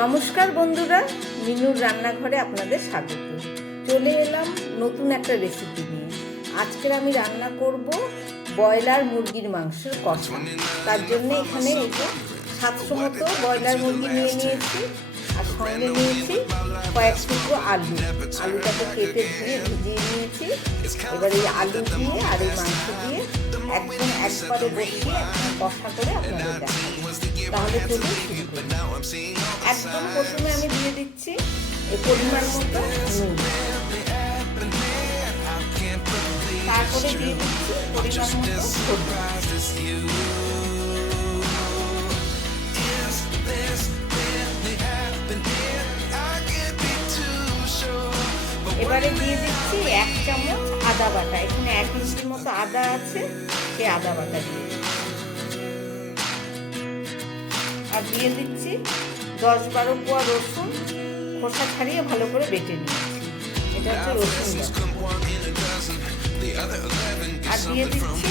নমস্কার বন্ধুরা, মিনুর রান্নাঘরে আপনাদের স্বাগত। চলে এলাম নতুন একটা রেসিপি নিয়ে। আজকের আমি রান্না করব ব্রয়লার মুরগির মাংসের কষা। তার জন্য এখানে এই যে 700 মতো ব্রয়লার মুরগি নিয়ে নিয়েছি, আর সঙ্গে নিয়েছি কয়েক টুকরো আলুটাকে কেটে ধুয়ে ভিজিয়ে নিয়েছি। এবার এই আলু দিয়ে আর এই মাংস দিয়ে একদম একবারে বসিয়ে কষা করে আপনাদের দেখাবো। তাহলে চলুন শুরু করি। একদম প্রথমে আমি দিয়ে দিচ্ছি এই পরিমাণ মতো নুন, তারপরে দিয়ে দিচ্ছি পরিমাণ মতো হলুদ, এবারে দিয়ে দিচ্ছি 1 চামচ আদা বাটা। এখানে 1 ইঞ্চির মতো আদা আছে, সেই আদা বাটা দিয়ে আর দিয়ে দিচ্ছি 10-12 কোয়া রসুন, খোসা ছাড়িয়ে ভালো করে বেটে নিয়েছি। এটা হচ্ছে রসুন আর দিয়ে দিচ্ছি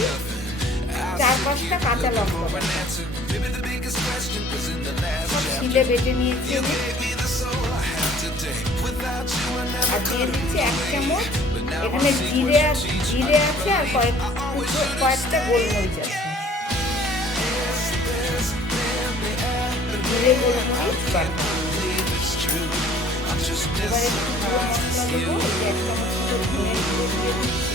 4-5টা কাঁচা লঙ্কা সব ছিলে বেটে নিয়েছি। আর দিয়ে দিচ্ছি 1 চামচ এখানে জিরে আছে আর কয়েকটা গোলমরিচ আছে। জিরে গোলমরিচ বাটা। এবারে মশলা দেবো। 1 চামচ ধনে গুঁড়ো দিয়ে দিচ্ছি,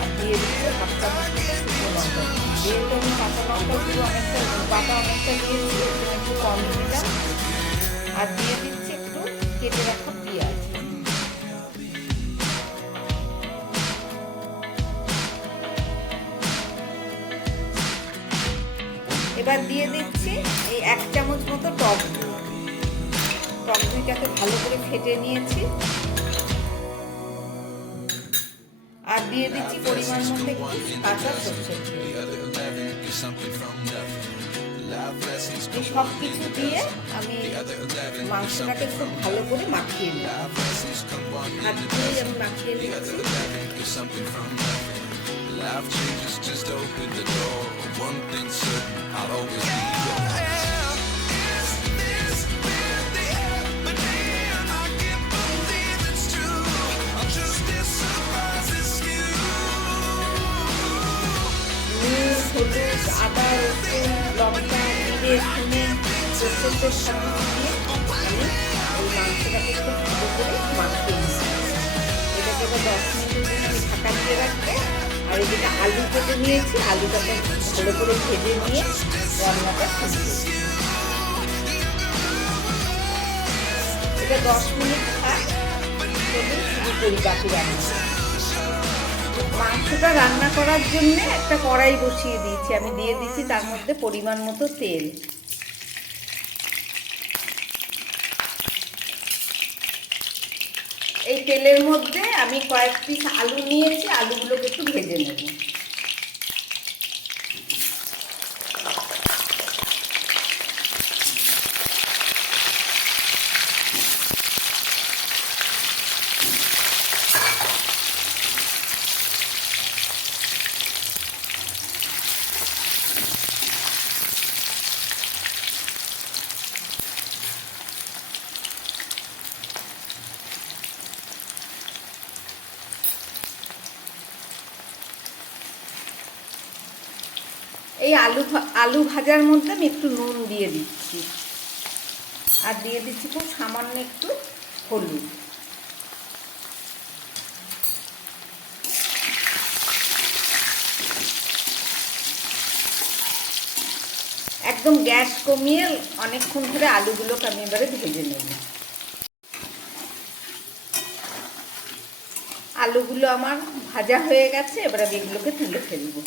আর দিয়ে দিচ্ছি 1/2 চামচ শুকনো লঙ্কা। যেহেতু আমি কাঁচা লঙ্কা গুঁড়ো অনেকটা দিয়েছি, একটু কম দিলাম। আর দিয়ে দিচ্ছি একটু কেটে রাখা পেঁয়াজ। এবার দিয়ে দিচ্ছি এই 1 চামচ মতো টক দইটাকে ভালো করে ফেটে নিয়েছি। আর দিয়ে দিচ্ছি পরিমাণ মতো কাঁচা সরষের তেল। এই সব কিছু দিয়ে আমি মাংসটাকে খুব ভালো করে মাখিয়ে নিই। হাত দিয়ে আমি মাখিয়ে নিচ্ছি। হলুদ, আদা, রসুন, লঙ্কা, জিরে, শুনে সরষের তেল দিয়ে আমি ওই মাংসটাকে খুব ভালো করে মাখিয়ে নিচ্ছি। এটাকে এবার 10 মিনিটের জন্য আমি ঢাকা দিয়ে রাখবো। আর এদিকে আলু কেটে নিয়েছি, আলুটাকে ভালো করে ভেজে নিয়ে রান্নাটা শুরু করব। এটা 10 মিনিট থাক, চলুন শুরু করি বাকি রান্না। মাংসটা রান্না করার জন্য একটা কড়াই বসিয়ে দিয়েছি। আমি দিয়ে দিচ্ছি তার মধ্যে পরিমাণ মতো তেল। এই তেলের মধ্যে আমি কয়েক পিস আলু নিয়েছি, আলুগুলোকে একটু ভেজে নেব। এই আলু ভাজার মধ্যে আমি একটু নুন দিয়ে দিচ্ছি, আর দিয়ে দিচ্ছি খুব সামান্য একটু হলুদ। একদম গ্যাস কমিয়ে অনেকক্ষণ ধরে আলুগুলোকে আমি এবারে ভেজে নেব। আলুগুলো আমার ভাজা হয়ে গেছে, এবার আমি এগুলোকে তুলে ফেলবো।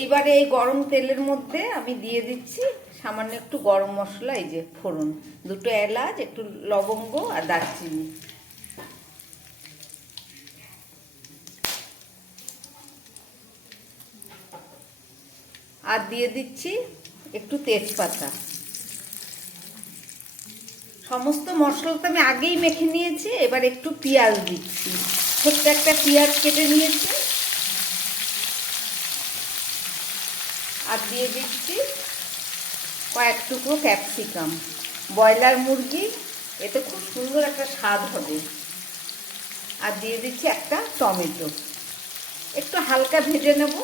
এইবারে এই গরম তেলের মধ্যে আমি দিয়ে দিচ্ছি সামান্য একটু গরম মশলা, এই যে ফোড়ন, 2টো এলাচ, একটু লবঙ্গ আর দারচিনি। আর দিয়ে দিচ্ছি একটু তেজপাতা। সমস্ত মশলা তো আমি আগেই মেখে নিয়েছি। এবার একটু পেঁয়াজ দিচ্ছি, ছোট্ট একটা পেঁয়াজ কেটে নিয়েছি। আর দিয়ে দিচ্ছি কয়েক টুকরো ক্যাপসিকাম। ব্রয়লার মুরগি, এতে খুব সুন্দর একটা স্বাদ হবে। আর দিয়ে দিচ্ছি একটা টমেটো, একটু হালকা ভেজে নেব।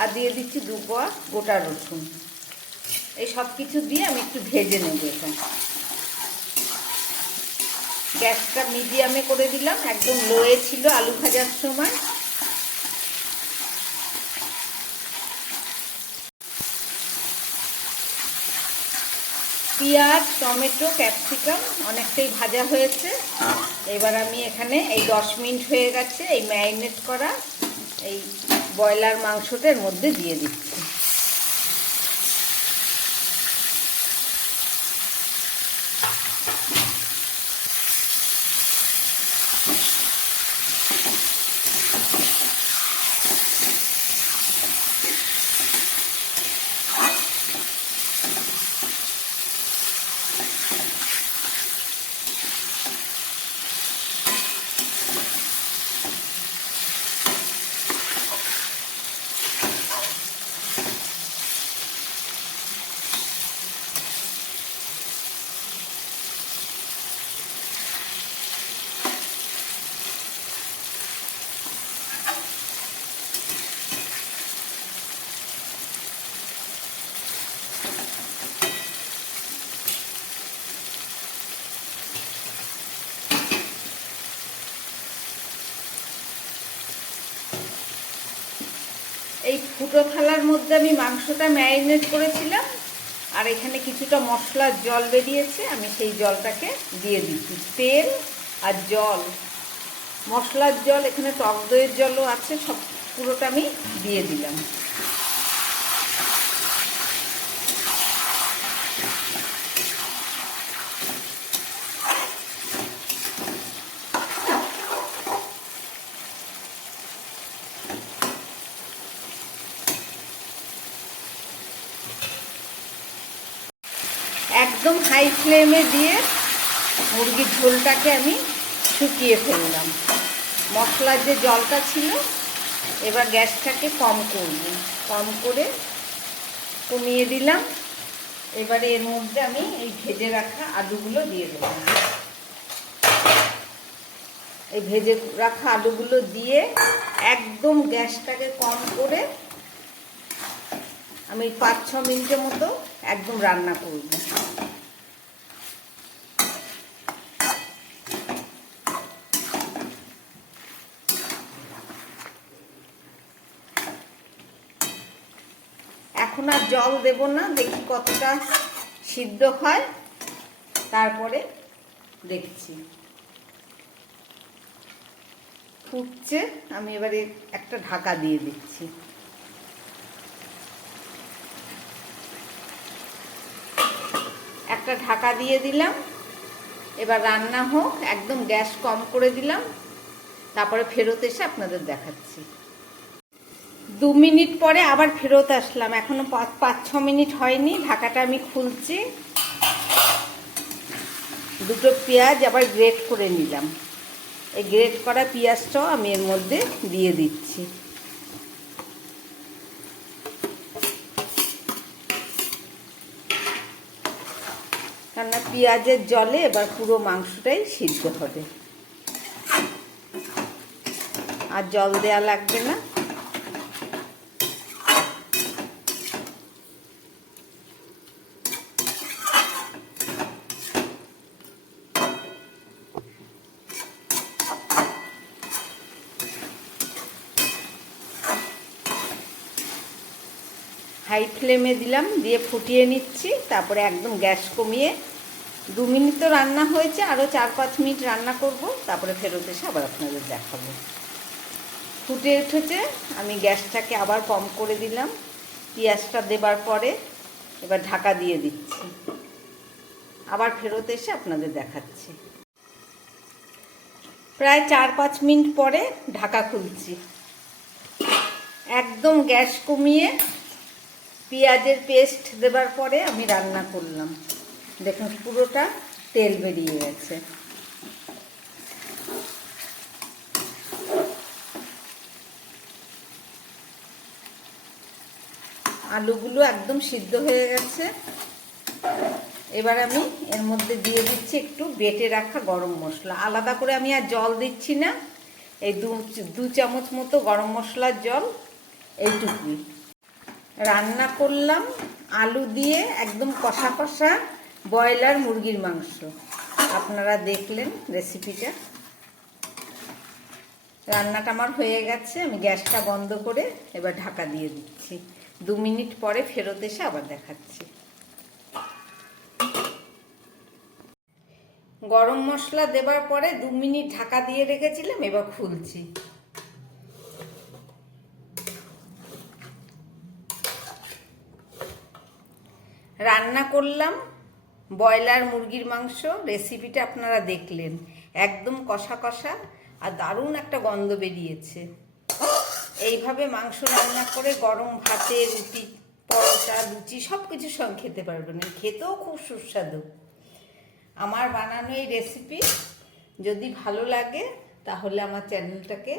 আর দিয়ে দিচ্ছি 2 কোয়া গোটা রসুন। এই সব কিছু দিয়ে আমি একটু ভেজে নেব। এটা গ্যাসটা মিডিয়ামে করে দিলাম, একদম লোয়ে ছিল আলু ভাজার সময়। পেঁয়াজ, টমেটো, ক্যাপসিকাম অনেকটাই ভাজা হয়েছে। এবার আমি এখানে এই 10 মিনিট হয়ে গেছে, এই ম্যারিনেট করা এই ব্রয়লার মাংসটার মধ্যে দিয়ে দিচ্ছি। এই ফুটো থালার মধ্যে আমি মাংসটা ম্যারিনেট করেছিলাম, আর এখানে কিছুটা মশলার জল বেরিয়েছে, আমি সেই জলটাকে দিয়ে দিচ্ছি। তেল আর জল, মশলার জল, এখানে টক দইয়ের জলও আছে, সব পুরোটা আমি দিয়ে দিলাম। একদম হাই ফ্লেমে দিয়ে মুরগির ঝোলটাকে আমি শুকিয়ে ফেললাম। মশলার যে জলটা ছিল, এবার গ্যাসটাকে কম করব, কম করে কমিয়ে দিলাম। এবারে এর মধ্যে আমি এই ভেজে রাখা আলুগুলো দিয়ে দেব। এই ভেজে রাখা আলুগুলো দিয়ে একদম গ্যাসটাকে কম করে আমি 5-6 মিনিটের মতো একদম রান্না করব। এখন আর জল দেব না, দেখি কতটা সিদ্ধ হয়, তারপরে দেখছি। ফুটছে, আমি এবারে একটা ঢাকা দিয়ে দিচ্ছি। একটা ঢাকা দিয়ে দিলাম। এবার রান্না হোক, একদম গ্যাস কম করে দিলাম। তারপরে ফেরত এসে আপনাদের দেখাচ্ছি। 2 মিনিট পরে আবার ফেরত আসলাম, এখনো 5-6 মিনিট হয়নি। ঢাকাটা আমি খুলছি। 2টো পেঁয়াজ আবার গ্রেট করে নিলাম। এই গ্রেট করা পেঁয়াজটাও আমি এর মধ্যে দিয়ে দিচ্ছি। কেননা পেঁয়াজের জলে এবার পুরো মাংসটাই সিদ্ধ হবে, আর জল দেওয়া লাগবে না। হাই ফ্লেমে দিলাম, দিয়ে ফুটিয়ে নিচ্ছি। তারপরে একদম গ্যাস কমিয়ে 2 মিনিট তো রান্না হয়েছে, আরও 4-5 মিনিট রান্না করব, তারপরে ফেরত এসে আবার আপনাদের দেখাবো। ফুটে উঠেছে, আমি গ্যাসটাকে আবার কম করে দিলাম। পেঁয়াজটা দেবার পরে এবার ঢাকা দিয়ে দিচ্ছি, আবার ফেরত এসে আপনাদের দেখাচ্ছি। প্রায় 4-5 মিনিট পরে ঢাকা খুলছি। একদম গ্যাস কমিয়ে পেঁয়াজের পেস্ট দেবার পরে আমি রান্না করলাম। দেখুন পুরোটা তেল বেরিয়ে গেছে। আলুগুলো একদম সিদ্ধ হয়ে গেছে। এবার আমি এর মধ্যে দিয়ে দিচ্ছি একটু বেটে রাখা গরম মশলা। আলাদা করে আমি আর জল দিচ্ছি না, এই দু চামচ মতো গরম মশলার জল, এইটুকুই। রান্না করলাম আলু দিয়ে একদম কষা কষা ব্রয়লার মুরগির মাংস। আপনারা দেখলেন রেসিপিটা। রান্নাটা আমার হয়ে গেছে, আমি গ্যাসটা বন্ধ করে এবার ঢাকা দিয়ে দিচ্ছি। 2 মিনিট পরে ফেরত এসে আবার দেখাচ্ছি। গরম মশলা দেবার পরে 2 মিনিট ঢাকা দিয়ে রেখেছিলাম, এবার খুলছি। রান্না করলাম ব্রয়লার মুরগির মাংস। রেসিপিটা আপনারা দেখলেন, একদম কষা কষা আর দারুণ একটা গন্ধ বেরিয়েছে। এইভাবে মাংস রান্না করে গরম ভাতে, রুটি, পরোটা, লুচি সব কিছুর সঙ্গে খেতে পারবেন, খেতেও খুব সুস্বাদু। আমার বানানো এই রেসিপি যদি ভালো লাগে তাহলে আমার চ্যানেলটাকে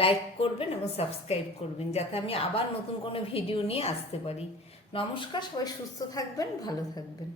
লাইক করবেন এবং সাবস্ক্রাইব করবেন, যাতে আমি আবার নতুন কোনো ভিডিও নিয়ে আসতে পারি। নমস্কার, সবাই সুস্থ থাকবেন, ভালো থাকবেন।